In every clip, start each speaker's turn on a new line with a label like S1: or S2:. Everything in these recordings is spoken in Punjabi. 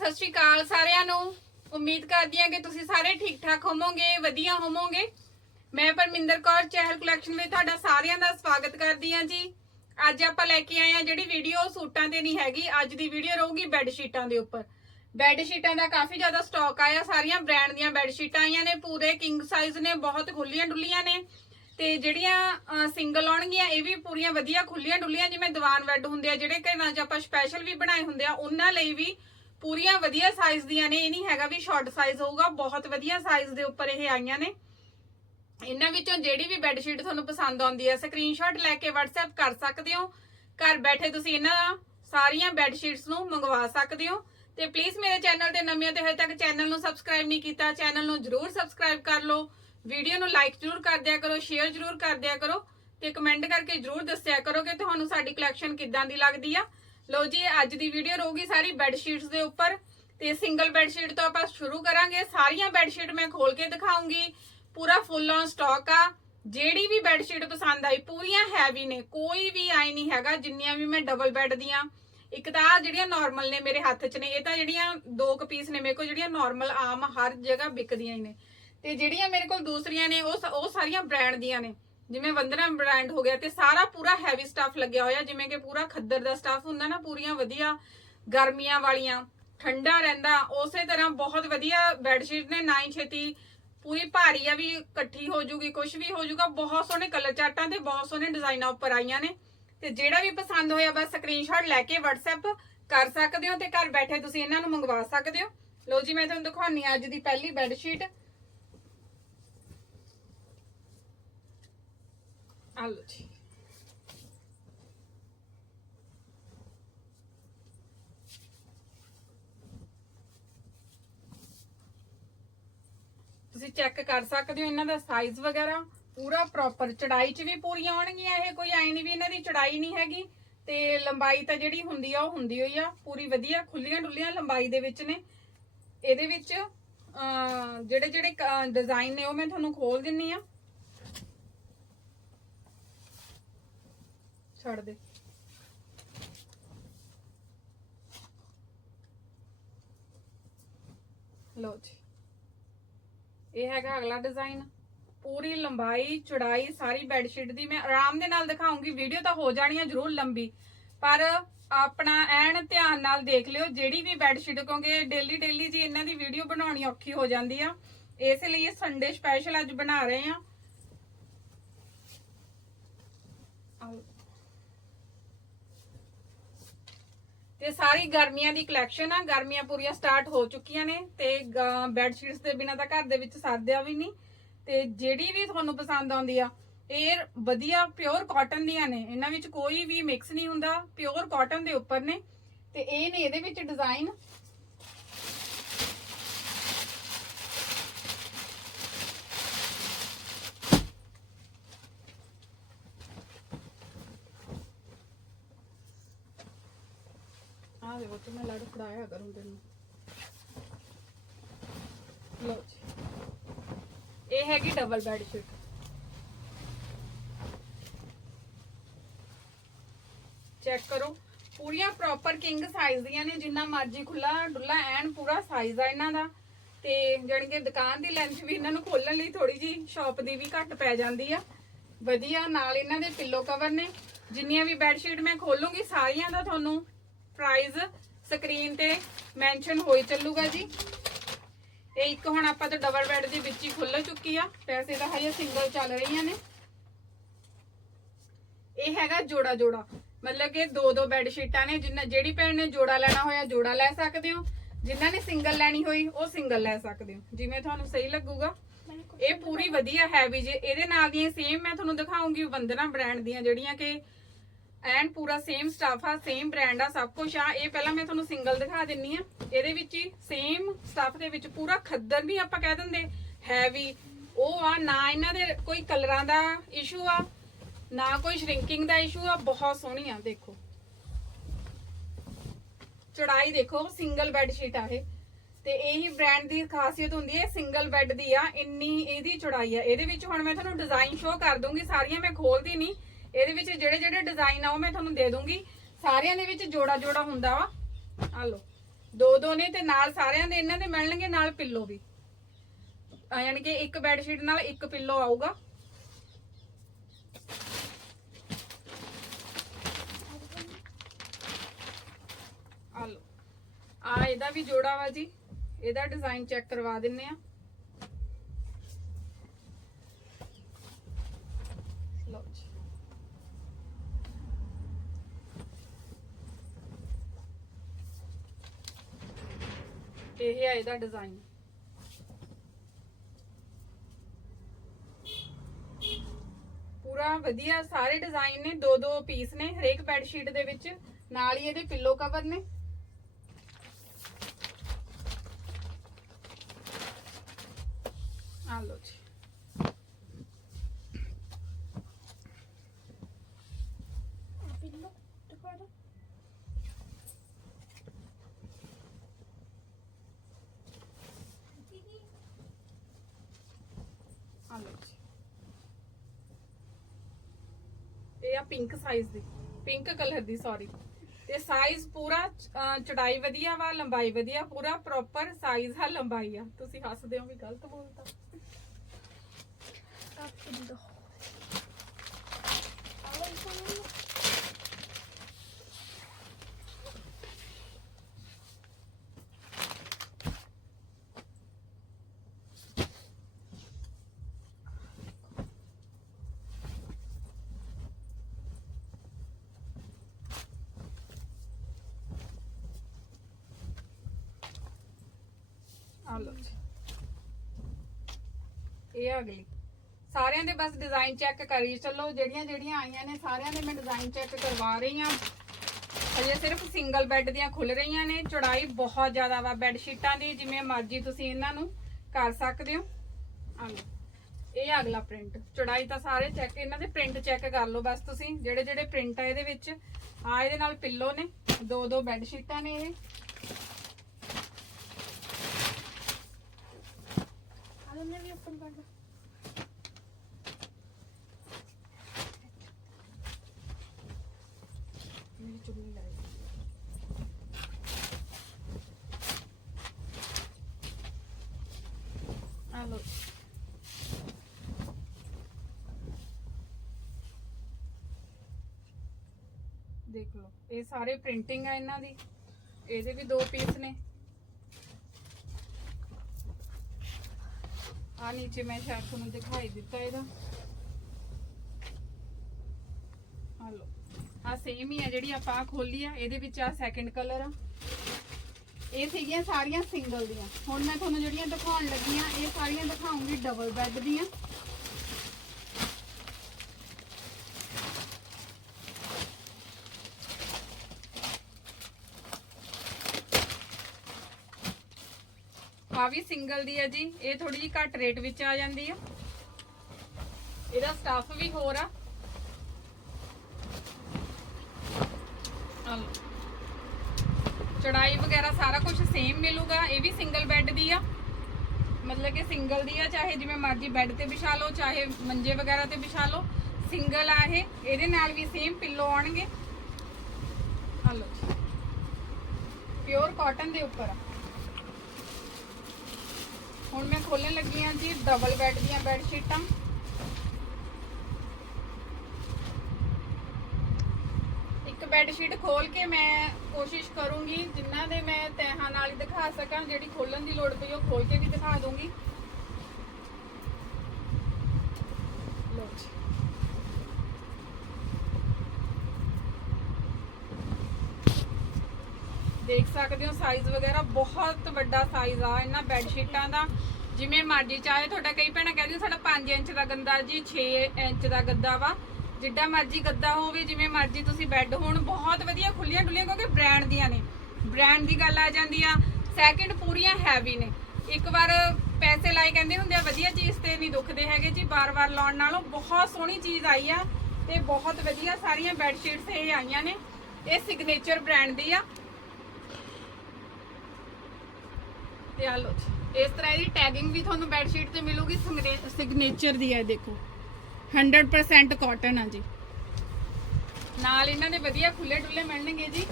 S1: ਸਤਿ ਸ਼੍ਰੀ ਅਕਾਲ ਸਾਰਿਆਂ ਨੂੰ। ਉਮੀਦ ਕਰਦੀ ਹਾਂ ਕਿ ਤੁਸੀਂ ਸਾਰੇ ਠੀਕ ਠਾਕ ਹੋਵੋਗੇ, ਵਧੀਆ ਹੋਵੋਗੇ। ਮੈਂ ਪਰਮਿੰਦਰ ਕੌਰ, ਚਹਿਲ ਕਲੈਕਸ਼ਨ ਵਿੱਚ ਤੁਹਾਡਾ ਸਾਰਿਆਂ ਦਾ ਸਵਾਗਤ ਕਰਦੀ ਹਾਂ ਜੀ। ਅੱਜ ਆਪਾਂ ਲੈ ਕੇ ਆਏ ਹਾਂ ਜਿਹੜੀ ਵੀਡੀਓ ਸੂਟਾਂ ਤੇ ਨਹੀਂ ਹੈਗੀ, ਅੱਜ ਦੀ ਵੀਡੀਓ ਰਹੂਗੀ ਬੈੱਡ ਸ਼ੀਟਾਂ ਦੇ ਉੱਪਰ। ਬੈੱਡ ਸ਼ੀਟਾਂ ਦਾ ਕਾਫੀ ਜ਼ਿਆਦਾ ਸਟਾਕ ਆਇਆ, ਸਾਰੀਆਂ ਬ੍ਰਾਂਡ ਦੀਆਂ ਬੈੱਡ ਸ਼ੀਟਾਂ ਆਈਆਂ ਨੇ, ਪੂਰੇ ਕਿੰਗ ਸਾਈਜ਼ ਨੇ, ਬਹੁਤ ਖੁੱਲੀਆਂ ਡੁੱਲੀਆਂ ਨੇ। ਤੇ ਜਿਹੜੀਆਂ ਸਿੰਗਲ ਆਉਣਗੀਆਂ, ਇਹ ਵੀ ਪੂਰੀਆਂ ਵਧੀਆ ਖੁੱਲੀਆਂ ਡੁੱਲੀਆਂ, ਜਿਵੇਂ ਦੀਵਾਨ ਬੈੱਡ ਹੁੰਦੇ ਆ, ਜਿਹੜੇ ਘਰਾਂ 'ਚ ਆਪਾਂ ਸਪੈਸ਼ਲ ਵੀ ਬਣਾਏ ਹੁੰਦੇ ਆ, ਉਹਨਾਂ ਲਈ ਵੀ ਪੂਰੀਆਂ ਵਧੀਆ ਸਾਈਜ਼ ਦੀਆਂ ਨੇ, ਇਹ ਨਹੀਂ ਹੈਗਾ ਵੀ ਸ਼ਾਰਟ ਸਾਈਜ਼ ਹੋਊਗਾ, ਬਹੁਤ ਵਧੀਆ ਸਾਈਜ਼ ਦੇ ਉੱਪਰ ਇਹ ਆਈਆਂ ਨੇ। ਇਹਨਾਂ ਵਿੱਚੋਂ ਜਿਹੜੀ ਵੀ ਬੈੱਡਸ਼ੀਟ ਤੁਹਾਨੂੰ ਪਸੰਦ ਆਉਂਦੀ ਹੈ ਸਕਰੀਨਸ਼ਾਟ ਲੈ ਕੇ WhatsApp ਕਰ ਸਕਦੇ ਹੋ। ਘਰ ਬੈਠੇ ਤੁਸੀਂ ਇਹਨਾਂ ਸਾਰੀਆਂ ਬੈੱਡਸ਼ੀਟਸ ਨੂੰ ਮੰਗਵਾ ਸਕਦੇ ਹੋ। ਤੇ ਪਲੀਜ਼ ਮੇਰੇ ਚੈਨਲ ਤੇ ਨਵੇਂ ਹੋ ਤੇ ਹਜੇ ਤੱਕ ਚੈਨਲ ਨੂੰ ਸਬਸਕ੍ਰਾਈਬ ਨਹੀਂ ਕੀਤਾ ਚੈਨਲ ਨੂੰ ਜਰੂਰ ਸਬਸਕ੍ਰਾਈਬ ਕਰ ਲਓ। ਵੀਡੀਓ ਨੂੰ ਲਾਈਕ ਜਰੂਰ ਕਰ ਦਿਆ ਕਰੋ ਸ਼ੇਅਰ ਜਰੂਰ ਕਰ ਦਿਆ ਕਰੋ। ਤੇ ਕਮੈਂਟ ਕਰਕੇ ਜਰੂਰ ਦੱਸਿਆ ਕਰੋ ਕਿ ਤੁਹਾਨੂੰ ਸਾਡੀ ਕਲੈਕਸ਼ਨ ਕਿੱਦਾਂ ਦੀ ਲੱਗਦੀ ਆ। ਲਓ ਜੀ ਅੱਜ ਦੀ ਵੀਡੀਓ ਰਹੂਗੀ ਸਾਰੀ ਬੈੱਡ ਸ਼ੀਟਸ ਦੇ ਉੱਪਰ। ਤੇ ਸਿੰਗਲ ਬੈੱਡ ਸ਼ੀਟ ਤੋਂ ਆਪਾਂ ਸ਼ੁਰੂ ਕਰਾਂਗੇ। ਸਾਰੀਆਂ ਬੈੱਡ ਸ਼ੀਟ ਮੈਂ ਖੋਲ ਕੇ ਦਿਖਾਉਂਗੀ। ਪੂਰਾ ਫੁੱਲ ਔਨ ਸਟਾਕ ਆ। ਜਿਹੜੀ ਵੀ ਬੈੱਡ ਸ਼ੀਟ ਪਸੰਦ ਆਈ, ਪੂਰੀਆਂ ਹੈਵੀ ਨੇ। ਕੋਈ ਵੀ ਆਈ ਨਹੀਂ ਹੈਗਾ, ਜਿੰਨੀਆਂ ਵੀ ਮੈਂ ਡਬਲ ਬੈੱਡ ਦੀਆਂ। ਇੱਕ ਤਾਂ ਜਿਹੜੀਆਂ ਨਾਰਮਲ ਨੇ ਮੇਰੇ ਹੱਥ 'ਚ ਨੇ, ਇਹ ਤਾਂ ਜਿਹੜੀਆਂ ਦੋ ਕੁ ਪੀਸ ਨੇ ਮੇਰੇ ਕੋਲ, ਜਿਹੜੀਆਂ ਨਾਰਮਲ ਆਮ ਹਰ ਜਗ੍ਹਾ ਵਿਕਦੀਆਂ ਹੀ ਨੇ। ਤੇ ਜਿਹੜੀਆਂ ਮੇਰੇ ਕੋਲ ਦੂਸਰੀਆਂ ਨੇ, ਉਹ ਸ- ਉਹ ਸਾਰੀਆਂ ਬ੍ਰਾਂਡ ਦੀਆਂ ਨੇ। ਜਿਵੇਂ ਵੰਦਨਾ ਬ੍ਰਾਂਡ ਹੋ ਗਿਆ ਤੇ ਸਾਰਾ ਪੂਰਾ ਹੈਵੀ ਸਟੱਫ ਲੱਗਿਆ ਹੋਇਆ, ਜਿਵੇਂ ਕਿ ਪੂਰਾ ਖੱਦਰ ਦਾ ਸਟੱਫ ਹੁੰਦਾ ਨਾ ਪੂਰੀਆਂ ਵਧੀਆ ਗਰਮੀਆਂ ਵਾਲੀਆਂ, ਠੰਡਾ ਰਹਿੰਦਾ, ਉਸੇ ਤਰ੍ਹਾਂ ਬਹੁਤ ਵਧੀਆ ਬੈੱਡ ਸ਼ੀਟ ਨੇ, ਨਾ ਹੀ ਛੇਤੀ ਪੂਰੀ ਭਾਰੀ ਆ ਵੀ ਇਕੱਠੀ ਹੋ ਜੂਗੀ ਕੁਝ ਵੀ ਹੋ ਜੂਗਾ, ਬਹੁਤ ਸੋਹਣੇ ਕਲਰ ਚਾਰਟਾਂ ਤੇ ਬਹੁਤ ਸੋਹਣੇ ਡਿਜ਼ਾਈਨਾਂ ਉੱਪਰ ਆਈਆਂ ਨੇ। ਤੇ ਜਿਹੜਾ ਵੀ ਪਸੰਦ ਹੋਇਆ, ਬਸ ਸਕਰੀਨਸ਼ਾਟ ਲੈ ਕੇ WhatsApp ਕਰ ਸਕਦੇ ਹੋ ਤੇ ਘਰ ਬੈਠੇ ਤੁਸੀਂ ਇਹਨਾਂ ਨੂੰ ਮੰਗਵਾ ਸਕਦੇ ਹੋ। ਲੋ ਜੀ, ਮੈਂ ਤੁਹਾਨੂੰ ਦਿਖਾਉਣੀ ਆ ਅੱਜ ਦੀ ਪਹਿਲੀ ਬੈੱਡ ਸ਼ੀਟ ਆ ਲਓ ਜੀ ਤੁਸੀਂ ਚੈੱਕ ਕਰ ਸਕਦੇ ਹੋ ਇਹਨਾਂ ਦਾ ਸਾਈਜ਼ ਵਗੈਰਾ। ਪੂਰਾ ਪ੍ਰੋਪਰ ਚੜਾਈ 'ਚ ਵੀ ਪੂਰੀਆਂ ਆਉਣਗੀਆਂ ਇਹ ਕੋਈ ਐ ਨਹੀਂ ਵੀ ਇਹਨਾਂ ਦੀ ਚੜਾਈ ਨਹੀਂ ਹੈਗੀ। ਤੇ ਲੰਬਾਈ ਤਾਂ ਜਿਹੜੀ ਹੁੰਦੀ ਆ ਉਹ ਹੁੰਦੀ ਹੋਈ ਆ। ਪੂਰੀ ਵਧੀਆ ਖੁੱਲੀਆਂ ਡੁੱਲੀਆਂ ਲੰਬਾਈ ਦੇ ਵਿੱਚ ਨੇ। ਇਹਦੇ ਵਿੱਚ ਅਹ, ਜਿਹੜੇ ਜਿਹੜੇ ਡਿਜ਼ਾਈਨ ਨੇ ਉਹ ਮੈਂ ਤੁਹਾਨੂੰ ਖੋਲ ਦਿੰਨੀ ਆ। ਛੱਡ ਦੇ। ਲਓ ਜੀ। ਇਹ ਹੈਗਾ ਅਗਲਾ ਡਿਜ਼ਾਈਨ ਪੂਰੀ ਲੰਬਾਈ, ਚੌੜਾਈ, ਸਾਰੀ ਬੈੱਡਸ਼ੀਟ ਦੀ। ਮੈਂ ਆਰਾਮ ਦੇ ਨਾਲ ਦਿਖਾਉਂਗੀ। ਵੀਡੀਓ ਤਾਂ ਹੋ ਜਾਣੀ ਹੈ ਜ਼ਰੂਰ ਲੰਬੀ। ਪਰ ਆਪਣਾ ਐਨ ਧਿਆਨ ਨਾਲ ਦੇਖ ਲਿਓ। ਜਿਹੜੀ ਵੀ ਬੈੱਡਸ਼ੀਟ ਕਿਉਂਕਿ ਡੇਲੀ ਡੇਲੀ ਜੀ ਇਹਨਾਂ ਦੀ ਵੀਡੀਓ ਬਣਾਉਣੀ ਔਖੀ ਹੋ ਜਾਂਦੀ ਆ। ਇਸ ਲਈ ਇਹ ਸੰਡੇ ਸਪੈਸ਼ਲ ਅੱਜ ਬਣਾ ਰਹੇ ਆ। ਤੇ ਸਾਰੀ ਗਰਮੀਆਂ ਦੀ ਕਲੈਕਸ਼ਨ ਆ, ਗਰਮੀਆਂ ਪੂਰੀਆਂ ਸਟਾਰਟ ਹੋ ਚੁੱਕੀਆਂ ਨੇ ਤੇ ਬੈੱਡ ਸ਼ੀਟਸ ਦੇ ਬਿਨਾ ਤਾਂ ਘਰ ਦੇ ਵਿੱਚ ਸਰਦਿਆ ਵੀ ਨਹੀਂ। ਤੇ ਜਿਹੜੀ ਵੀ ਤੁਹਾਨੂੰ ਪਸੰਦ ਆਉਂਦੀ ਆ, ਇਹ ਵਧੀਆ ਪਿਓਰ ਕਾਟਨ ਦੀਆਂ ਨੇ। ਇਹਨਾਂ ਵਿੱਚ ਕੋਈ ਵੀ ਮਿਕਸ ਨਹੀਂ ਹੁੰਦਾ ਪਿਓਰ ਕਾਟਨ ਦੇ ਉੱਪਰ ਨੇ। ਤੇ ਇਹ ਨੇ ਇਹਦੇ ਵਿੱਚ ਡਿਜ਼ਾਈਨ ਆ ਦੇਖੋ ਤੇ ਮੈਂ ਲੜ ਫੜਾਇਆ ਕਰੂੰ ਤੈਨੂੰ। ਲਓ ਜੀ। ਇਹ ਹੈਗੀ ਡਬਲ ਬੈੱਡ ਸ਼ੀਟ ਚੈੱਕ ਕਰੋ। ਪੂਰੀਆਂ ਪ੍ਰੋਪਰ ਕਿੰਗ ਸਾਈਜ਼ ਦੀਆਂ ਨੇ, ਜਿੰਨਾ ਮਰਜ਼ੀ ਖੁੱਲਾ ਡੁੱਲਾ ਐਨ ਪੂਰਾ ਸਾਈਜ਼ ਆ ਇਹਨਾਂ ਦਾ। ਤੇ ਜਾਣੀ ਕਿ ਦੁਕਾਨ ਦੀ ਲੈਂਥ ਵੀ ਇਹਨਾਂ ਨੂੰ ਖੋਲਣ ਲਈ ਥੋੜੀ ਜੀ ਸ਼ਾਪ ਦੀ ਵੀ ਘੱਟ ਪੈ ਜਾਂਦੀ ਆ। ਵਧੀਆ, ਨਾਲ ਇਹਨਾਂ ਦੇ ਪਿੱਲੋ ਕਵਰ ਨੇ। ਜਿੰਨੀਆਂ ਵੀ ਬੈੱਡ ਸ਼ੀਟ ਮੈਂ ਖੋਲੂੰਗੀ ਸਾਰੀਆਂ ਦਾ ਤੁਹਾਨੂੰ ਪ੍ਰਾਈਸ ਸਕਰੀਨ ਤੇ ਮੈਂਸ਼ਨ ਹੋਈ ਚੱਲੂਗਾ ਜੀ। ਇਹ ਇੱਕ ਹੁਣ ਆਪਾਂ ਤਾਂ ਡਬਲ ਬੈੱਡ ਦੇ ਵਿੱਚ ਹੀ ਖੁੱਲ ਚੁੱਕੀ ਆ। ਪੈਸੇ ਤਾਂ ਹਜੇ ਸਿੰਗਲ ਚੱਲ ਰਹੀਆਂ ਨੇ। ਇਹ ਹੈਗਾ ਜੋੜਾ ਜੋੜਾ। ਮਤਲਬ ਕਿ ਦੋ ਦੋ ਬੈੱਡ ਸ਼ੀਟਾਂ ਨੇ, ਜਿੰਨਾ ਜਿਹੜੀ ਭੈਣ ਨੇ ਜੋੜਾ ਲੈਣਾ ਹੋਇਆ ਜੋੜਾ ਲੈ ਸਕਦੇ ਹੋ। ਜਿਨ੍ਹਾਂ ਨੇ ਸਿੰਗਲ ਲੈਣੀ ਹੋਈ, ਉਹ ਸਿੰਗਲ ਲੈ ਸਕਦੇ ਹੋ। ਜਿਵੇਂ ਤੁਹਾਨੂੰ ਸਹੀ ਲੱਗੂਗਾ। ਇਹ ਪੂਰੀ ਵਧੀਆ ਹੈਵੀ ਜੇ। ਇਹਦੇ ਨਾਲ ਦੀਆਂ ਸੇਮ ਮੈਂ ਤੁਹਾਨੂੰ ਦਿਖਾਉਂਗੀ ਵੰਦਨਾ ਬ੍ਰਾਂਡ ਦੀਆਂ, ਜਿਹੜੀਆਂ ਕਿ ਐਨ ਪੂਰਾ ਸੇਮ ਸਟਾਫ ਆ ਸੇਮ ਬ੍ਰਾਂਡ ਆ, ਸਭ ਕੁਝ ਆ। ਇਹ ਪਹਿਲਾਂ ਮੈਂ ਤੁਹਾਨੂੰ ਸਿੰਗਲ ਦਿਖਾ ਦਿੰਨੀ ਆ। ਇਹਦੇ ਵਿੱਚ ਹੀ ਸੇਮ ਸਟਾਫ ਦੇ ਵਿੱਚ ਪੂਰਾ ਖੱਦਰ ਵੀ ਆਪਾਂ ਕਹਿ ਦਿੰਦੇ। ਹੈਵੀ ਉਹ ਆ, ਨਾ ਇਹਨਾਂ ਦੇ ਕੋਈ ਕਲਰਾਂ ਦਾ ਇਸ਼ੂ ਆ, ਨਾ ਕੋਈ ਸ਼ਰਿੰਕਿੰਗ ਦਾ ਇਸ਼ੂ ਆ। ਬਹੁਤ ਸੋਹਣੀ ਆ, ਦੇਖੋ। ਚੜਾਈ ਦੇਖੋ ਸਿੰਗਲ ਬੈੱਡ ਸ਼ੀਟ ਆ ਇਹ। ਤੇ ਇਹੀ ਬ੍ਰਾਂਡ ਦੀ ਖਾਸੀਅਤ ਹੁੰਦੀ ਹੈ ਸਿੰਗਲ ਬੈੱਡ ਦੀ ਆ। ਇੰਨੀ ਇਹਦੀ ਚੜਾਈ ਆ। ਇਹਦੇ ਵਿੱਚ ਹੁਣ ਮੈਂ ਤੁਹਾਨੂੰ ਡਿਜ਼ਾਈਨ ਸ਼ੋ ਕਰ ਦੂੰਗੀ ਸਾਰੀਆਂ ਮੈਂ ਖੋਲਦੀ ਨਹੀਂ ਇਹਦੇ ਵਿੱਚ ਜਿਹੜੇ ਜਿਹੜੇ ਡਿਜ਼ਾਈਨ ਆ ਉਹ ਮੈਂ ਤੁਹਾਨੂੰ ਦੇ ਦੂੰਗੀ। ਸਾਰਿਆਂ ਦੇ ਵਿੱਚ ਜੋੜਾ ਜੋੜਾ ਹੁੰਦਾ ਵਾ। ਆ ਲਓ। ਦੋ ਦੋ ਨੇ ਤੇ ਨਾਲ ਸਾਰਿਆਂ ਦੇ, ਇਹਨਾਂ ਦੇ ਮਿਲਣਗੇ ਨਾਲ ਪਿੱਲੋ ਵੀ। ਆ ਯਾਨੀ ਕਿ ਇੱਕ ਬੈੱਡ ਸ਼ੀਟ ਨਾਲ ਇੱਕ ਪਿੱਲੋ ਆਊਗਾ। ਆ ਲਓ। ਆ ਇਹਦਾ ਵੀ ਜੋੜਾ ਵਾ ਜੀ। ਇਹਦਾ ਡਿਜ਼ਾਈਨ ਚੈੱਕ ਕਰਵਾ ਦਿੰਨੇ ਆ ਲਓ ਜੀ ਇਹ ਹੈ ਇਹਦਾ ਡਿਜ਼ਾਈਨ ਪੂਰਾ ਵਧੀਆ, ਸਾਰੇ ਡਿਜ਼ਾਈਨ ਨੇ, ਦੋ ਦੋ ਪੀਸ ਨੇ ਹਰੇਕ ਬੈੱਡ ਸ਼ੀਟ ਦੇ ਵਿੱਚ। ਨਾਲ ਹੀ ਇਹਦੇ ਪਿੱਲੋ ਕਵਰ ਨੇ। ਆ ਲਓ ਜੀ ਆ ਲਓ ਜੀ ਇਹ ਆ ਪਿੰਕ ਸਾਈਜ਼ ਦੀ ਪਿੰਕ ਕਲਰ ਦੀ ਸੌਰੀ ਤੇ ਸਾਈਜ਼ ਪੂਰਾ ਚੜਾਈ ਵਧੀਆ ਵਾ, ਲੰਬਾਈ ਵਧੀਆ, ਪੂਰਾ ਪ੍ਰੋਪਰ ਸਾਈਜ਼ ਆ, ਲੰਬਾਈ ਆ। ਤੁਸੀਂ ਹੱਸਦੇ ਹੋ ਵੀ ਗਲਤ ਬੋਲਤਾ ਆ ਲਓ ਜੀ। ਇਹ ਅਗਲੀ। ਸਾਰਿਆਂ ਦੇ ਬਸ ਡਿਜ਼ਾਈਨ ਚੈੱਕ ਕਰੀ ਚੱਲੋ, ਜਿਹੜੀਆਂ ਜਿਹੜੀਆਂ ਆਈਆਂ ਨੇ, ਸਾਰਿਆਂ ਦੇ ਮੈਂ ਡਿਜ਼ਾਈਨ ਚੈੱਕ ਕਰਵਾ ਰਹੀ ਹਾਂ। ਅਜੇ ਸਿਰਫ ਸਿੰਗਲ ਬੈੱਡ ਦੀਆਂ ਖੁੱਲ ਰਹੀਆਂ ਨੇ। ਚੌੜਾਈ ਬਹੁਤ ਜ਼ਿਆਦਾ ਵਾ ਬੈੱਡ ਸ਼ੀਟਾਂ ਦੀ, ਜਿਵੇਂ ਮਰਜ਼ੀ ਤੁਸੀਂ ਇਹਨਾਂ ਨੂੰ ਕਰ ਸਕਦੇ ਹੋ। ਇਹ ਅਗਲਾ ਪ੍ਰਿੰਟ ਚੌੜਾਈ ਤਾਂ ਸਾਰੇ ਚੈੱਕ ਇਹਨਾਂ ਦੇ ਪ੍ਰਿੰਟ ਚੈੱਕ ਕਰ ਲਓ ਬਸ ਤੁਸੀਂ। ਜਿਹੜੇ ਜਿਹੜੇ ਪ੍ਰਿੰਟ ਆ ਇਹਦੇ ਵਿੱਚ। ਆ ਇਹਦੇ ਨਾਲ ਪਿੱਲੋ ਨੇ। ਦੋ ਦੋ ਬੈੱਡ ਸ਼ੀਟਾਂ ਨੇ ਇਹ। ਮੇਰੀ ਚੁੰਨੀ ਲੈ ਆ ਲੋ ਦੇਖ ਲਓ, ਇਹ ਸਾਰੇ ਪ੍ਰਿੰਟਿੰਗ ਆ ਇਹਨਾਂ ਦੀ। ਇਹਦੇ ਵੀ ਦੋ ਪੀਸ ਨੇ। ਆ ਨੀਚੇ ਮੈਂ ਸ਼ਾਇਦ ਤੁਹਾਨੂੰ ਦਿਖਾਈ ਦਿੱਤਾ ਇਹਦਾ। ਆ ਲੋ ਆ ਸੇਮ ਹੀ ਆ ਜਿਹੜੀ ਆਪਾਂ ਆਹ ਖੋਲੀ ਆ, ਇਹਦੇ ਵਿੱਚ ਆ ਸੈਕੰਡ ਕਲਰ ਆ। ਇਹ ਸੀਗੀਆਂ ਸਾਰੀਆਂ ਸਿੰਗਲ ਦੀਆਂ। ਹੁਣ ਮੈਂ ਤੁਹਾਨੂੰ ਜਿਹੜੀਆਂ ਦਿਖਾਉਣ ਲੱਗੀਆਂ ਇਹ ਸਾਰੀਆਂ ਦਿਖਾਉਂਗੀ ਡਬਲ ਬੈੱਡ ਦੀਆਂ। ਆ ਵੀ ਸਿੰਗਲ ਦੀ ਹੈ ਜੀ। ਇਹ ਥੋੜੀ ਜਿਹੀ ਘੱਟ ਰੇਟ ਵਿੱਚ ਆ ਜਾਂਦੀ ਆ। ਇਹਦਾ ਸਟਾਫ ਵੀ ਹੋਰ ਆ। ਚੜਾਈ ਵਗੈਰਾ ਸਾਰਾ ਕੁਝ ਸੇਮ ਮਿਲੂਗਾ। ਇਹ ਵੀ ਸਿੰਗਲ ਬੈੱਡ ਦੀ ਆ। ਮਤਲਬ ਕਿ ਸਿੰਗਲ ਦੀ ਆ, ਚਾਹੇ ਜਿਵੇਂ ਮਰਜ਼ੀ ਬੈੱਡ ਤੇ ਵਿਛਾ ਲਓ, ਚਾਹੇ ਮੰਜੇ ਵਗੈਰਾ ਤੇ ਵਿਛਾ ਲਓ। ਸਿੰਗਲ ਆ ਇਹ। ਇਹਦੇ ਨਾਲ ਵੀ ਸੇਮ ਪਿੱਲੋ ਆਉਣਗੇ। ਆ ਪਿਓਰ ਕਾਟਨ ਦੇ ਉੱਪਰ ਆ। ਹੁਣ ਮੈਂ ਖੋਲਣ ਲੱਗੀ ਹਾਂ ਜੀ ਡਬਲ ਬੈੱਡ ਦੀਆਂ ਬੈੱਡ ਸ਼ੀਟਾਂ ਇੱਕ ਬੈੱਡ ਸ਼ੀਟ ਖੋਲ ਕੇ ਮੈਂ ਕੋਸ਼ਿਸ਼ ਕਰੂੰਗੀ, ਜਿੰਨਾ ਦੇ ਮੈਂ ਤਹਾਂ ਨਾਲ ਦਿਖਾ ਸਕਾਂ, ਜਿਹੜੀ ਖੋਲਣ ਦੀ ਲੋੜ ਪਈ ਉਹ ਖੋਲ ਕੇ ਵੀ ਦਿਖਾ ਦੂੰਗੀ। ਲਓ ਜੀ। ਦੇਖ ਸਕਦੇ ਹੋ ਸਾਈਜ਼ ਵਗੈਰਾ ਬਹੁਤ ਵੱਡਾ ਸਾਈਜ਼ ਆ, ਇਹਨਾਂ ਬੈੱਡ ਸ਼ੀਟਾਂ ਦਾ। ਜਿਵੇਂ ਮਰਜ਼ੀ ਚਾਹੇ ਤੁਹਾਡਾ, ਕਈ ਭੈਣਾਂ ਕਹਿੰਦੀਆਂ ਸਾਡਾ 5 ਇੰਚ ਦਾ ਗੰਦਾ ਜੀ 6 ਇੰਚ ਦਾ ਗੱਦਾ ਵਾ। ਜਿੱਡਾ ਮਰਜ਼ੀ ਗੱਦਾ ਹੋਵੇ, ਜਿਵੇਂ ਮਰਜ਼ੀ ਤੁਸੀਂ ਬੈੱਡ ਹੋਣ, ਬਹੁਤ ਵਧੀਆ ਖੁੱਲੀਆਂ ਡੁੱਲੀਆਂ ਕਿਉਂਕਿ ਬ੍ਰਾਂਡ ਦੀਆਂ ਨੇ। ਬ੍ਰਾਂਡ ਦੀ ਗੱਲ ਆ ਜਾਂਦੀ ਆ ਸੈਕਿੰਡ ਪੂਰੀਆਂ ਹੈਵੀ ਨੇ। ਇੱਕ ਵਾਰ ਪੈਸੇ ਲਾਏ ਕਹਿੰਦੇ ਹੁੰਦੇ ਆ, ਵਧੀਆ ਚੀਜ਼ ਤੇ ਨਹੀਂ ਦੁਖਦੇ ਹੈਗੇ ਜੀ, ਬਾਰ-ਬਾਰ ਲਾਉਣ ਨਾਲੋਂ ਬਹੁਤ ਸੋਹਣੀ ਚੀਜ਼ ਆਈ ਆ, ਤੇ ਬਹੁਤ ਵਧੀਆ ਸਾਰੀਆਂ ਬੈੱਡ ਸ਼ੀਟਸ ਇਹ ਆਈਆਂ ਨੇ। ਇਹ ਸਿਗਨੇਚਰ ਬ੍ਰਾਂਡ ਦੀ ਆ। ਤੇ ਆ ਲੋ ਇਸ ਤਰ੍ਹਾਂ ਇਹਦੀ ਟੈਗਿੰਗ ਵੀ ਤੁਹਾਨੂੰ ਬੈੱਡ ਸ਼ੀਟ ਤੇ ਮਿਲੂਗੀ ਸਿਗਨੇਚਰ ਦੀ ਹੈ, ਦੇਖੋ। 100% ਕਾਟਨ ਆ ਜੀ। ਨਾਲ ਇਹਨਾਂ ਦੇ ਵਧੀਆ ਖੁੱਲੇ ਡੁੱਲੇ ਮਿਲਣਗੇ ਜੀ।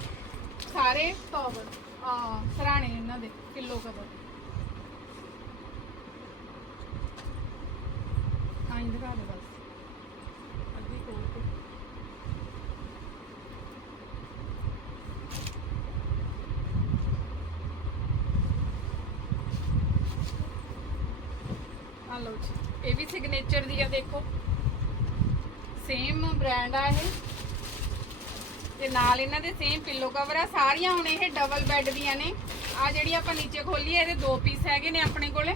S1: ਸਾਰੇ ਕਵਰ ਆ ਸਰਾਣੇ ਇਹਨਾਂ ਦੇ, ਕਿਲੋ ਕਵਰ ਆਈਂ ਦਿਖਾ ਦੇ ਬਸ ਅੱਧੀ ਕੋਲ ਤੇ ਆ ਲਓ ਜੀ। ਇਹ ਵੀ ਸਿਗਨੇਚਰ ਦੀ ਆ, ਦੇਖੋ। ਸੇਮ ਬ੍ਰਾਂਡ ਆ ਇਹ। ਤੇ ਨਾਲ ਇਹਨਾਂ ਦੇ ਸੇਮ ਪਿੱਲੋ ਕਵਰ ਆ। ਸਾਰੀਆਂ ਹੁਣ ਇਹ ਡਬਲ ਬੈੱਡ ਦੀਆਂ ਨੇ। ਆ ਜਿਹੜੀ ਆਪਾਂ ਨੀਚੇ ਖੋਲੀ ਇਹਦੇ ਦੋ ਪੀਸ ਹੈਗੇ ਨੇ ਆਪਣੇ ਕੋਲੇ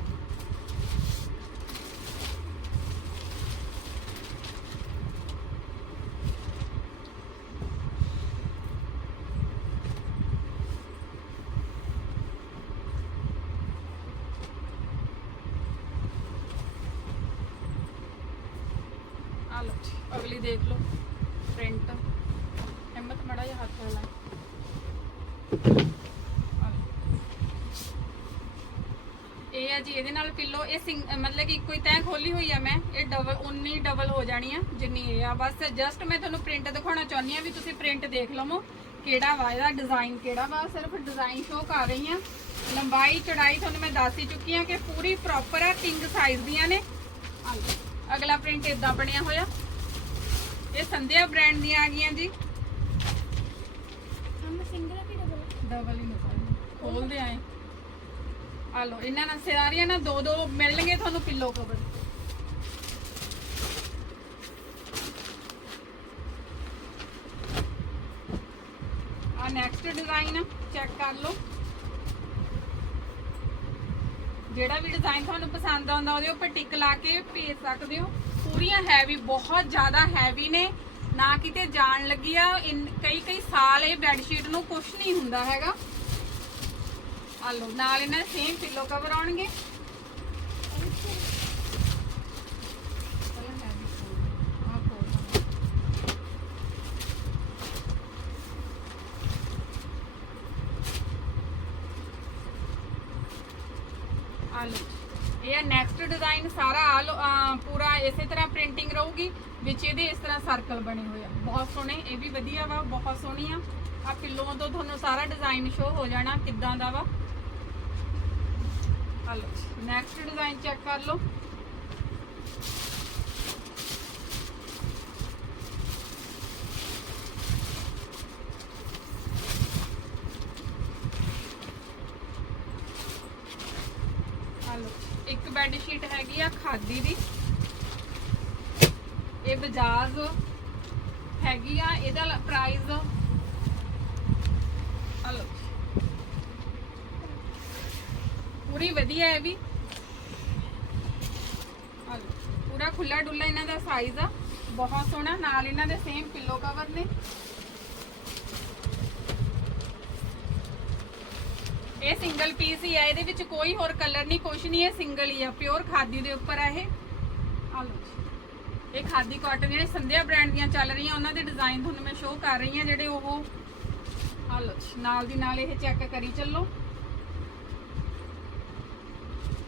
S1: ਆ ਲਓ ਜੀ ਅਗਲੀ ਦੇਖ ਲਓ ਪ੍ਰਿੰਟ ਹਿੰਮਤ ਮੜਾ ਜਿਹਾ ਹੱਥ ਲਾ ਇਹ ਆ ਜੀ, ਇਹਦੇ ਨਾਲ ਪਿੱਲੋ ਇਹ ਸਿੰਗ- ਮਤਲਬ ਕਿ ਇੱਕੋ ਹੀ ਤੈਂ ਖੋਲੀ ਹੋਈ ਆ ਮੈਂ। ਇਹ ਡਬਲ 19 ਡਬਲ ਹੋ ਜਾਣੀ ਆ, ਜਿੰਨੀ ਇਹ ਆ। ਬਸ ਜਸਟ ਮੈਂ ਤੁਹਾਨੂੰ ਪ੍ਰਿੰਟ ਦਿਖਾਉਣਾ ਚਾਹੁੰਦੀ ਆ ਵੀ ਤੁਸੀਂ ਪ੍ਰਿੰਟ ਦੇਖ ਲਵੋ ਕਿਹੜਾ ਵਾ, ਇਹਦਾ ਡਿਜ਼ਾਈਨ ਕਿਹੜਾ ਵਾ। ਸਿਰਫ ਡਿਜ਼ਾਈਨ ਸ਼ੋ ਕਰ ਰਹੀ ਆ। ਲੰਬਾਈ, ਚੜਾਈ ਤੁਹਾਨੂੰ ਮੈਂ ਦੱਸ ਹੀ ਚੁੱਕੀ ਆ ਕਿ ਪੂਰੀ ਪ੍ਰੋਪਰ ਆ ਕਿੰਗ ਸਾਈਜ਼ ਦੀਆਂ ਨੇ। ਆ ਅਗਲਾ ਪ੍ਰਿੰਟ ਇਦਾਂ ਬਣਿਆ ਹੋਇਆ। ਇਹ ਸੰਧਿਆ ਬ੍ਰਾਂਡ ਦੀਆਂ ਆ ਗਈਆਂ ਜੀ। ਖੋਲਦੇ ਆਏ। ਆ ਲਓ, ਇਹਨਾਂ ਨਾਲ ਸਾਰੀਆਂ ਨਾਲ ਦੋ ਦੋ ਮਿਲਣਗੇ ਤੁਹਾਨੂੰ ਪਿੱਲੋ ਕਵਰ ਆ ਨੈਕਸਟ ਡਿਜ਼ਾਈਨ ਚੈੱਕ ਕਰ ਲਓ। ਜਿਹੜਾ ਵੀ ਡਿਜ਼ਾਈਨ ਤੁਹਾਨੂੰ ਪਸੰਦ ਆਉਂਦਾ, ਉਹਦੇ ਉੱਪਰ ਟਿਕ ਲਾ ਕੇ ਭੇਜ ਸਕਦੇ ਹੋ। ਪੂਰੀਆਂ ਹੈਵੀ ਬਹੁਤ ਜ਼ਿਆਦਾ ਹੈਵੀ ਨੇ। ਨਾ ਕਿਤੇ ਜਾਣ ਲੱਗੀ ਆ। ਕਈ ਕਈ ਸਾਲ ਇਹ ਬੈੱਡ ਸ਼ੀਟ ਨੂੰ ਕੁਝ ਨਹੀਂ ਹੁੰਦਾ ਹੈਗਾ। ਆ ਲਓ ਨਾਲ ਇਹਨਾਂ ਸੇਮ ਪਿੱਲੋ ਕਵਰ ਆਉਣਗੇ। ਪਹਿਲਾਂ ਮੈਂ ਆ ਇਹ ਨੈਕਸਟ ਡਿਜ਼ਾਈਨ ਸਾਰਾ ਆ ਪੂਰਾ ਇਸੇ ਤਰ੍ਹਾਂ ਪ੍ਰਿੰਟਿੰਗ ਰਹੂਗੀ, ਵਿੱਚ ਇਹਦੇ ਇਸ ਤਰ੍ਹਾਂ ਸਰਕਲ ਬਣੇ ਹੋਏ ਆ। ਬਹੁਤ ਸੋਹਣੇ, ਇਹ ਵੀ ਵਧੀਆ ਵਾ, ਬਹੁਤ ਸੋਹਣੀ ਆ ਆ ਪਿੱਲੋਂ ਤੋਂ ਤੁਹਾਨੂੰ ਸਾਰਾ ਡਿਜ਼ਾਈਨ ਸ਼ੋ ਹੋ ਜਾਣਾ ਕਿੱਦਾਂ ਦਾ ਵਾ। ਆ ਲਓ ਨੈਕਸਟ ਡਿਜ਼ਾਈਨ ਚੈੱਕ ਕਰ ਲਓ। ਇੱਕ ਬੈੱਡ ਸ਼ੀਟ ਹੈਗੀ ਆ ਖਾਦੀ ਦੀ। ਇਹ ਬਜਾਜ ਹੈਗੀ ਆ, ਇਹਦਾ ਪ੍ਰਾਈਸ ਆ ਲਓ ਪੂਰੀ ਵਧੀਆ ਹੈ ਵੀ। ਪੂਰਾ ਖੁੱਲਾ ਡੁੱਲਾ ਇਹਨਾਂ ਦਾ ਸਾਈਜ਼ ਆ। ਬਹੁਤ ਸੋਹਣਾ, ਨਾਲ ਇਹਨਾਂ ਦੇ ਸੇਮ ਪਿੱਲੋ ਕਵਰ ਨੇ। ਇਹ ਸਿੰਗਲ ਪੀਸ ਹੀ ਆ, ਇਹਦੇ ਵਿੱਚ ਕੋਈ ਹੋਰ ਕਲਰ ਨਹੀਂ, ਕੁਛ ਨਹੀਂ, ਇਹ ਸਿੰਗਲ ਹੀ ਆ ਪਿਓਰ ਖਾਦੀ ਦੇ ਉੱਪਰ ਆ ਇਹ। ਆ ਲਓ, ਇਹ ਖਾਦੀ ਕਾਟਨ ਜਿਹੜੇ ਸੰਧਿਆ ਬ੍ਰਾਂਡ ਦੀਆਂ ਚੱਲ ਰਹੀਆਂ, ਉਹਨਾਂ ਦੇ ਡਿਜ਼ਾਈਨ ਤੁਹਾਨੂੰ ਮੈਂ ਸ਼ੋਅ ਕਰ ਰਹੀ ਹਾਂ, ਜਿਹੜੇ ਉਹ ਆ ਲਓ, ਨਾਲ ਦੀ ਨਾਲ ਇਹ ਚੈੱਕ ਕਰੀ ਚੱਲੋ।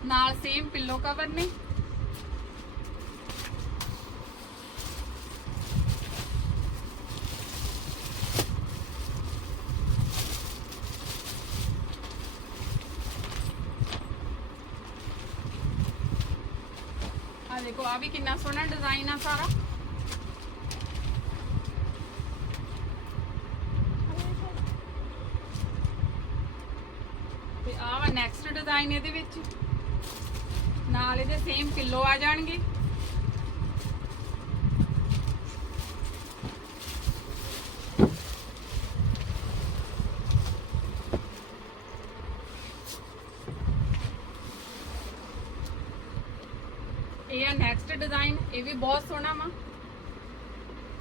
S1: ਨਾਲ ਸੇਮ ਪਿੱਲੋ ਕਵਰ ਨੇ। ਆ ਦੇਖੋ ਆ ਵੀ ਕਿੰਨਾ ਸੋਹਣਾ ਡਿਜ਼ਾਈਨ ਆ ਸਾਰਾ ਤੇ ਆ ਵਾ ਨੈਕਸਟ ਡਿਜ਼ਾਈਨ ਇਹਦੇ ਵਿੱਚ ਨਾਲ ਇਹਦੇ ਸੇਮ ਪਿੱਲੋ ਆ ਜਾਣਗੇ। ਇਹ ਆ ਨੈਕਸਟ ਡਿਜ਼ਾਈਨ ਇਹ ਵੀ ਬਹੁਤ ਸੋਹਣਾ ਵਾ।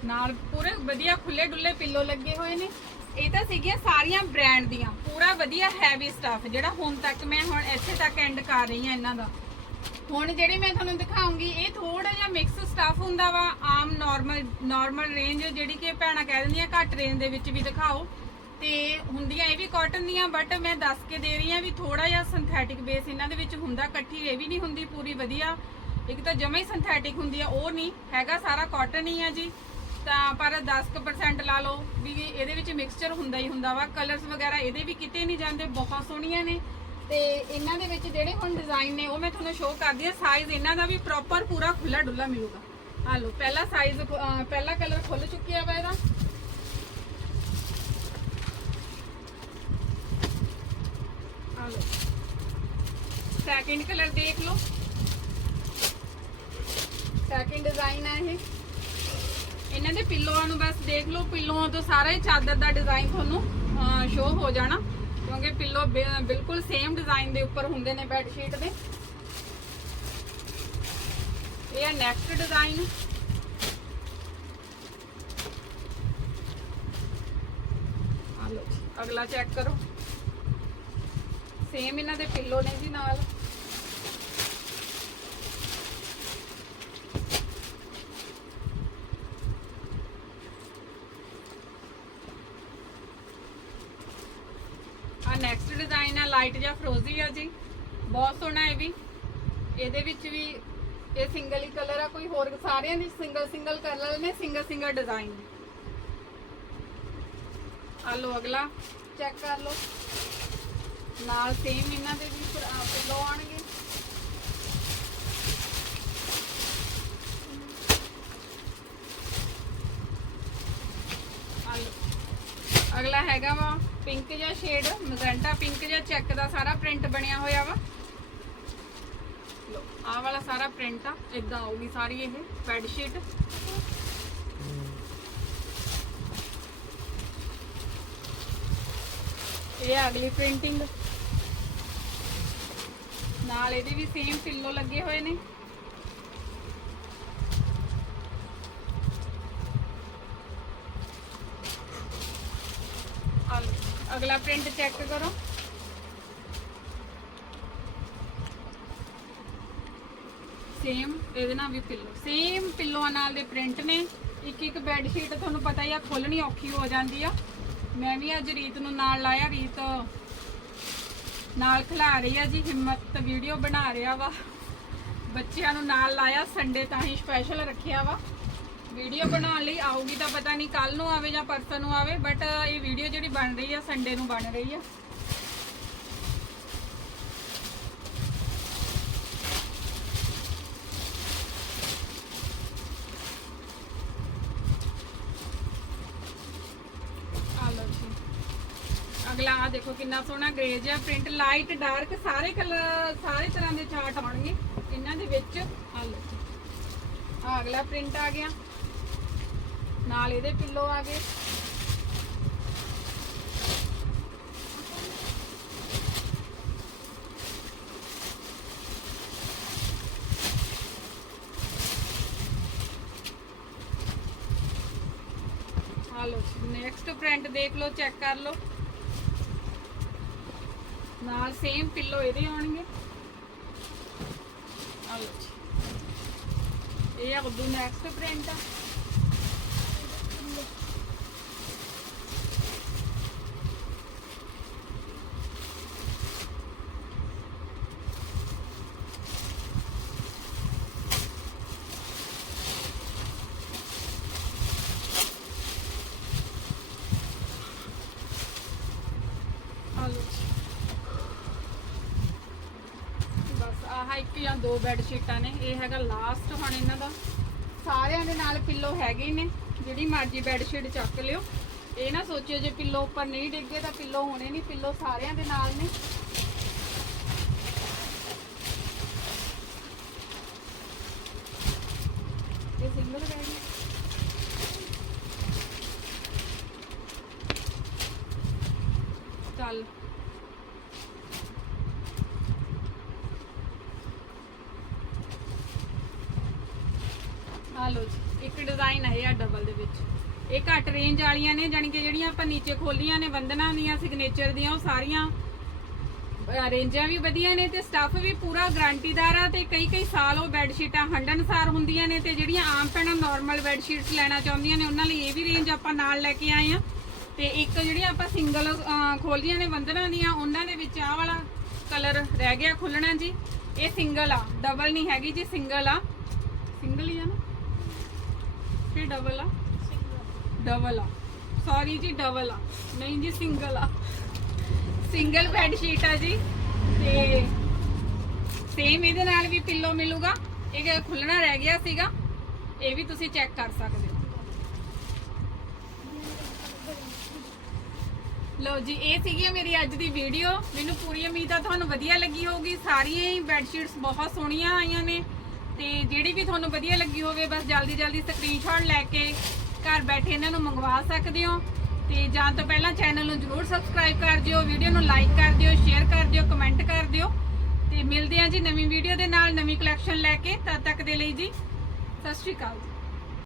S1: ਨਾਲ ਪੂਰੇ ਵਧੀਆ ਖੁੱਲੇ ਡੁੱਲੇ ਪਿੱਲੋ ਲੱਗੇ ਹੋਏ ਨੇ। ਇਹ ਤਾਂ ਸੀਗੀਆਂ ਸਾਰੀਆਂ ਬ੍ਰਾਂਡ ਦੀਆਂ, ਪੂਰਾ ਵਧੀਆ ਹੈਵੀ ਸਟੱਫ ਜਿਹੜਾ ਹੁਣ ਤੱਕ ਮੈਂ ਹੁਣ ਇੱਥੇ ਤੱਕ ਐਂਡ ਕਰ ਰਹੀ ਹਾਂ ਇਹਨਾਂ ਦਾ। ਹੁਣ ਜਿਹੜੇ ਮੈਂ ਤੁਹਾਨੂੰ ਦਿਖਾਉਂਗੀ, ਇਹ ਥੋੜਾ ਜਿਹਾ ਮਿਕਸ ਸਟਫ ਹੁੰਦਾ ਵਾ, ਆਮ ਨਾਰਮਲ ਨਾਰਮਲ ਰੇਂਜ ਜਿਹੜੀ ਕਿ ਭੈਣਾਂ ਕਹਿ ਦਿੰਦੀਆਂ, ਘੱਟ ਰੇਂਜ ਦੇ ਵਿੱਚ ਵੀ ਦਿਖਾਓ। ਤੇ ਹੁੰਦੀਆਂ ਇਹ ਵੀ ਕਾਟਨ ਦੀਆਂ ਬਟ ਮੈਂ ਦੱਸ ਕੇ ਦੇ ਰਹੀ ਹਾਂ ਵੀ ਥੋੜਾ ਜਿਹਾ ਸਿੰਥੈਟਿਕ ਬੇਸ ਇਹਨਾਂ ਦੇ ਵਿੱਚ ਹੁੰਦਾ, ਇਕੱਠੀ ਇਹ ਵੀ ਨਹੀਂ ਹੁੰਦੀ, ਪੂਰੀ ਵਧੀਆ। ਇੱਕ ਤਾਂ ਜਮਾ ਹੀ ਸਿੰਥੈਟਿਕ ਹੁੰਦੀ ਆ, ਉਹ ਨਹੀਂ, ਹੈਗਾ ਸਾਰਾ ਕਾਟਨ ਹੀ ਆ ਜੀ। ਤਾਂ ਪਰ 10% ਲਾ ਲਓ, ਵੀ ਇਹਦੇ ਵਿੱਚ ਮਿਕਸਚਰ ਹੁੰਦਾ ਹੀ ਹੁੰਦਾ ਵਾ ਕਲਰਸ ਵਗੈਰਾ ਇਹਦੇ ਵੀ ਕਿਤੇ ਨਹੀਂ ਜਾਂਦੇ, ਬਹੁਤ ਸੋਹਣੀਆਂ ਨੇ। ਤੇ ਇਹਨਾਂ ਦੇ ਵਿੱਚ ਜਿਹੜੇ ਹੁਣ ਡਿਜ਼ਾਈਨ ਨੇ, ਉਹ ਮੈਂ ਤੁਹਾਨੂੰ ਸ਼ੋਅ ਕਰਦੀ ਆ ਸਾਈਜ਼ ਇਹਨਾਂ ਦਾ ਵੀ ਪ੍ਰੋਪਰ ਪੂਰਾ ਖੁੱਲਾ ਡੁੱਲਾ ਮਿਲੂਗਾ। ਆ ਲਓ, ਪਹਿਲਾ ਸਾਈਜ਼ ਪਹਿਲਾ ਕਲਰ ਖੁੱਲ ਚੁੱਕਿਆ ਵਾ ਇਹਦਾ। ਆ ਲਓ। ਸੈਕਿੰਡ ਕਲਰ ਦੇਖ ਲਓ। ਸੈਕਿੰਡ ਡਿਜ਼ਾਈਨ ਹੈ ਇਹ। ਇਹਨਾਂ ਦੇ ਪਿੱਲੋਆਂ ਨੂੰ ਬਸ ਦੇਖ ਲਓ। ਪਿੱਲੋਆਂ ਤੋਂ ਸਾਰਾ ਹੀ ਚਾਦਰ ਦਾ ਡਿਜ਼ਾਈਨ ਤੁਹਾਨੂੰ ਸ਼ੋਅ ਹੋ ਜਾਣਾ। ਕਿਉਂਕਿ ਪਿੱਲੋ ਬਿਲਕੁਲ ਸੇਮ ਡਿਜ਼ਾਈਨ ਦੇ ਉੱਪਰ ਹੁੰਦੇ ਨੇ ਬੈੱਡ ਸ਼ੀਟ ਦੇ। ਇਹ ਹੈ ਨੈਕਸਟ ਡਿਜ਼ਾਈਨ ਅਗਲਾ ਚੈੱਕ ਕਰੋ। ਸੇਮ ਇਹਨਾਂ ਦੇ ਪਿੱਲੋ ਨੇ ਜੀ ਨਾਲ ਆ ਨੈਕਸਟ ਡਿਜ਼ਾਈਨ ਆ ਲਾਈਟ ਜਾਂ ਫਰੋਜ਼ੀ ਆ ਜੀ। ਬਹੁਤ ਸੋਹਣਾ ਇਹ ਵੀ। ਇਹਦੇ ਵਿੱਚ ਵੀ ਇਹ ਸਿੰਗਲ ਹੀ ਕਲਰ ਆ, ਕੋਈ ਹੋਰ ਸਾਰਿਆਂ ਦੀ ਸਿੰਗਲ ਸਿੰਗਲ ਕਲਰ ਨੇ ਸਿੰਗਲ ਸਿੰਗਲ ਡਿਜ਼ਾਈਨ ਆ ਲਓ ਅਗਲਾ ਚੈੱਕ ਕਰ ਲਓ। ਨਾਲ ਸੇਮ ਇਹਨਾਂ ਦੇ ਵੀ ਪਿੱਲੋ ਆਣਗੇ ਅਗਲਾ ਹੈਗਾ ਵਾ ਪਿੰਕ ਜਿਹਾ ਸ਼ੇਡ ਮਜੈਂਟਾ ਪਿੰਕ ਜਿਹਾ ਚੈੱਕ ਦਾ ਸਾਰਾ ਪ੍ਰਿੰਟ ਬਣਿਆ ਹੋਇਆ ਵਾ। ਲੋ ਆਹ ਵਾਲਾ ਸਾਰਾ ਪ੍ਰਿੰਟ ਆ ਇਦਾਂ ਆਊਗੀ ਸਾਰੀ ਇਹ ਬੈੱਡ ਸ਼ੀਟ ਇਹ ਅਗਲੀ ਪ੍ਰਿੰਟਿੰਗ ਨਾਲ ਇਹਦੇ ਵੀ ਸੇਮ ਪਿੱਲੋ ਲੱਗੇ ਹੋਏ ਨੇ ਆ ਲਓ, ਅਗਲਾ ਪ੍ਰਿੰਟ ਚੈੱਕ ਕਰੋ। ਸੇਮ ਇਹਦੇ ਨਾਲ ਵੀ ਪਿੱਲੋ ਸੇਮ ਪਿੱਲੋਆਂ ਨਾਲ ਦੇ ਪ੍ਰਿੰਟ ਨੇ। ਇੱਕ ਇੱਕ ਬੈੱਡ ਸ਼ੀਟ ਤੁਹਾਨੂੰ ਪਤਾ ਹੀ ਆ ਖੋਲਣੀ ਔਖੀ ਹੋ ਜਾਂਦੀ ਆ। ਮੈਂ ਵੀ ਅੱਜ ਰੀਤ ਨੂੰ ਨਾਲ ਲਾਇਆ, ਰੀਤ ਨਾਲ ਖਿਲਾ ਰਹੀ ਆ ਜੀ, ਹਿੰਮਤ ਵੀਡੀਓ ਬਣਾ ਰਿਹਾ ਵਾ। ਬੱਚਿਆਂ ਨੂੰ ਨਾਲ ਲਾਇਆ ਸੰਡੇ ਤਾਂ ਹੀ ਸਪੈਸ਼ਲ ਰੱਖਿਆ ਵਾ। ਵੀਡੀਓ ਬਣਾਉਣ ਲਈ ਆਊਗੀ ਤਾਂ ਪਤਾ ਨਹੀਂ ਕੱਲ ਨੂੰ ਆਵੇ ਜਾਂ ਪਰਸੋਂ ਨੂੰ ਆਵੇ ਬਟ ਇਹ ਵੀਡੀਓ ਜਿਹੜੀ ਬਣ ਰਹੀ ਆ ਸੰਡੇ ਨੂੰ ਬਣ ਰਹੀ ਆ। ਜੀ। ਅਗਲਾ ਆ ਦੇਖੋ ਕਿੰਨਾ ਸੋਹਣਾ ਗ੍ਰੇ ਜਿਹਾ ਪ੍ਰਿੰਟ ਲਾਈਟ ਡਾਰਕ ਸਾਰੇ ਕਲਰ ਸਾਰੇ ਤਰ੍ਹਾਂ ਦੇ ਚਾਰਟ ਆਉਣਗੇ। ਇਹਨਾਂ ਦੇ ਵਿੱਚ ਆ ਲਓ ਆ ਅਗਲਾ ਪ੍ਰਿੰਟ ਆ ਗਿਆ। ਨਾਲ ਇਹਦੇ ਪਿੱਲੋ ਆ ਗਏ। ਲਓ ਨੈਕਸਟ ਪ੍ਰਿੰਟ ਦੇਖ ਲਓ ਚੈੱਕ ਕਰ ਲਓ। ਨਾਲ ਸੇਮ ਪਿੱਲੋ ਇਹਦੇ ਆਉਣਗੇ। ਆ ਲਓ ਇਹ ਆ ਉਦੋਂ ਨੈਕਸਟ ਪ੍ਰਿੰਟ ਆ ਆ ਲਓ ਜੀ ਬਸ ਆਹ ਇੱਕ ਜਾਂ ਦੋ ਬੈੱਡ ਸ਼ੀਟਾਂ ਨੇ, ਇਹ ਹੈਗਾ ਲਾਸਟ ਹੁਣ ਇਹਨਾਂ ਦਾ। ਸਾਰਿਆਂ ਦੇ ਨਾਲ ਪਿੱਲੋ ਹੈਗੇ ਨੇ, ਜਿਹੜੀ ਮਰਜ਼ੀ ਬੈੱਡ ਸ਼ੀਟ ਚੱਕ ਲਿਓ। ਇਹ ਨਾ ਸੋਚਿਓ ਜੇ ਪਿੱਲੋ ਉੱਪਰ ਨਹੀਂ ਡਿੱਗੇ ਤਾਂ ਪਿੱਲੋ ਹੋਣੇ ਨਹੀਂ ਪਿੱਲੋ ਸਾਰਿਆਂ ਦੇ ਨਾਲ ਨੇ ਇਹ ਸਿੰਗਲ ਰਹਿ ਗਈ ਚੱਲ ਆ ਲਓ ਜੀ, ਇੱਕ ਡਿਜ਼ਾਈਨ ਹੈ ਆ ਡਬਲ ਦੇ ਵਿੱਚ। ਇਹ ਘੱਟ ਰੇਂਜ ਵਾਲੀਆਂ ਨੇ, ਜਾਣੀ ਕਿ ਜਿਹੜੀਆਂ ਆਪਾਂ ਨੀਚੇ ਖੋਲੀਆਂ ਨੇ ਵੰਦਨਾ ਦੀਆਂ ਸਿਗਨੇਚਰ ਦੀਆਂ, ਉਹ ਸਾਰੀਆਂ ਰੇਂਜਾਂ ਵੀ ਵਧੀਆ ਨੇ ਤੇ ਸਟੱਫ ਵੀ ਪੂਰਾ ਗਾਰੰਟੀਦਾਰ ਆ ਤੇ ਕਈ ਕਈ ਸਾਲ ਉਹ ਬੈੱਡ ਸ਼ੀਟਾਂ ਹੰਡਨਸਾਰ ਹੁੰਦੀਆਂ ਨੇ ਤੇ ਜਿਹੜੀਆਂ ਆਮ ਭੈਣਾਂ ਨਾਰਮਲ ਬੈੱਡ ਸ਼ੀਟਸ ਲੈਣਾ ਚਾਹੁੰਦੀਆਂ ਨੇ, ਉਹਨਾਂ ਲਈ ਇਹ ਵੀ ਰੇਂਜ ਆਪਾਂ ਨਾਲ ਲੈ ਕੇ ਆਏ ਆ। ਤੇ ਇੱਕ ਜਿਹੜੀਆਂ ਆਪਾਂ ਸਿੰਗਲ ਖੋਲੀਆਂ ਨੇ ਵੰਦਨਾ ਦੀਆਂ, ਉਹਨਾਂ ਦੇ ਵਿੱਚ ਆਹ ਵਾਲਾ ਕਲਰ ਰਹਿ ਗਿਆ ਖੁੱਲਣਾ ਜੀ। ਇਹ ਸਿੰਗਲ ਆ ਡਬਲ ਨਹੀਂ ਹੈਗੀ ਜੀ ਸਿੰਗਲ ਆ। ਸਿੰਗਲ ਡਬਲ ਆ? ਡਬਲ ਆ। ਸੌਰੀ ਜੀ ਡਬਲ ਆ। ਨਹੀਂ ਜੀ ਸਿੰਗਲ ਆ। ਸਿੰਗਲ ਬੈੱਡ ਸ਼ੀਟ ਆ ਜੀ। ਤੇ ਸੇਮ ਇਹਦੇ ਨਾਲ ਵੀ ਪਿੱਲੋ ਮਿਲੂਗਾ। ਇਹ ਖੁੱਲਣਾ ਰਹਿ ਗਿਆ ਸੀਗਾ। ਇਹ ਵੀ ਤੁਸੀਂ ਚੈੱਕ ਕਰ ਸਕਦੇ ਹੋ। ਲਓ ਜੀ, ਇਹ ਸੀਗੀ ਮੇਰੀ ਅੱਜ ਦੀ ਵੀਡੀਓ ਮੈਨੂੰ ਪੂਰੀ ਉਮੀਦ ਆ, ਤੁਹਾਨੂੰ ਵਧੀਆ ਲੱਗੀ ਹੋਊਗੀ। ਸਾਰੀਆਂ ਹੀ ਬੈੱਡ ਸ਼ੀਟਸ ਬਹੁਤ ਸੋਹਣੀਆਂ ਆਈਆਂ ਨੇ। ਤੇ ਜਿਹੜੀ ਵੀ ਤੁਹਾਨੂੰ ਵਧੀਆ ਲੱਗੀ ਹੋਵੇ, ਬਸ ਜਲਦੀ ਜਲਦੀ ਸਕਰੀਨਸ਼ਾਟ ਲੈ ਕੇ ਘਰ ਬੈਠੇ ਇਹਨਾਂ ਨੂੰ ਮੰਗਵਾ ਸਕਦੇ ਹੋ। ਤੇ ਜਾਣ ਤੋਂ ਪਹਿਲਾਂ ਚੈਨਲ ਨੂੰ ਜਰੂਰ ਸਬਸਕ੍ਰਾਈਬ ਕਰ ਦਿਓ ਵੀਡੀਓ ਨੂੰ ਲਾਈਕ ਕਰ ਦਿਓ ਸ਼ੇਅਰ ਕਰ ਦਿਓ ਕਮੈਂਟ ਕਰ ਦਿਓ। ਤੇ ਮਿਲਦੇ ਹਾਂ ਜੀ ਨਵੀਂ ਵੀਡੀਓ ਦੇ ਨਾਲ, ਨਵੀਂ ਕਲੈਕਸ਼ਨ ਲੈ ਕੇ। ਤਦ ਤੱਕ ਦੇ ਲਈ ਜੀ, ਸਤਿ ਸ਼੍ਰੀ ਅਕਾਲ